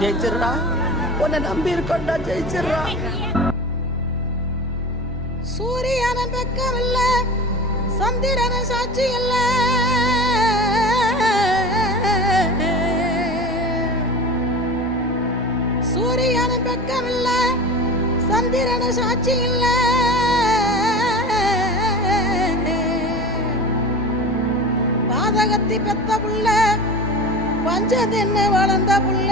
ஜெயிச்சிருடா, உன்னை நம்பி இருக்கோண்டா, ஜெயிச்சிருடா. சூரியன பக்கம் இல்ல, சந்திரன சாட்சி இல்ல, சூரியன பக்கம் இல்ல, சந்திரன சாட்சி இல்ல, பாதகத்தி பெத்த புள்ள, பஞ்ச தின்னு வளர்ந்த புள்ள,